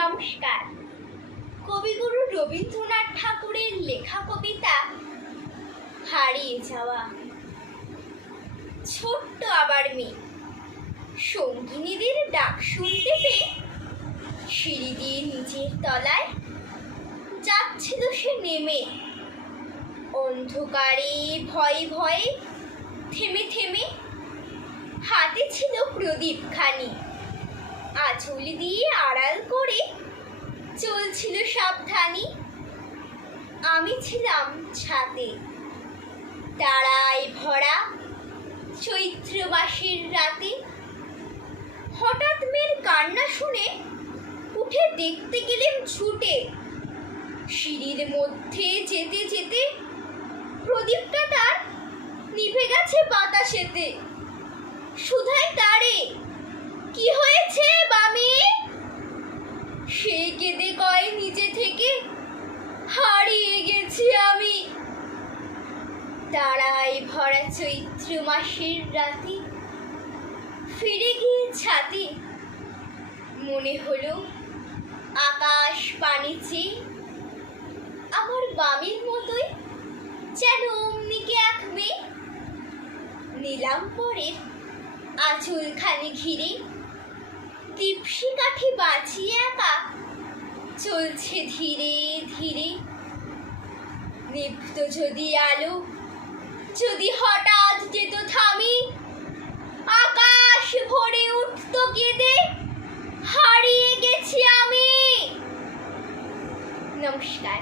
নমস্কার। কবিগুরু রবীন্দ্রনাথ ঠাকুরের লেখা কবিতা হারিয়ে যাওয়া। ছোট্ট আবার মেয়ে সঙ্গিনীদের ডাক শুনতে পেয়ে সিঁড়ি দিয়ে নিচের তলায় যাচ্ছিল সে নেমে। অন্ধকারে ভয়ে ভয়ে থেমে থেমে হাতে ছিল প্রদীপখানি, আঁচল দিয়ে আড়াল করে চলছিল সাবধানী। আমি ছিলাম ছাদে, তারায় ভরা চৈত্র মাসের রাতে। হঠাৎ মেয়ের কান্না শুনে উঠে দেখতে গেলেন ছুটে। সিঁড়ির মধ্যে যেতে যেতে প্রদীপটা তার নিভে গেছে বাতাসেতে। সুধাই তারে, কি হয়েছে বামি? সে কেঁদে কয় নিজে থেকে, হারিয়ে গেছি আমি। তারায় ভরা চৈত্র মাসের রাতে ফিরে গিয়ে ছাদে মনে হলো আকাশ পানে চেয়ে আমার বামির মতোই যেন অমনিকে এক মেয়ে। নিলাম পরের আঁচলখানি ঘিরে, দীপশি কাঠি বাঁচিয়ে একা চলছে ধীরে ধীরে। নিভত যদি আলো, যদি হঠাৎ যেত থামি, আকাশ ভরে উঠত কেঁদে, হারিয়ে গেছি আমি। নমস্কার।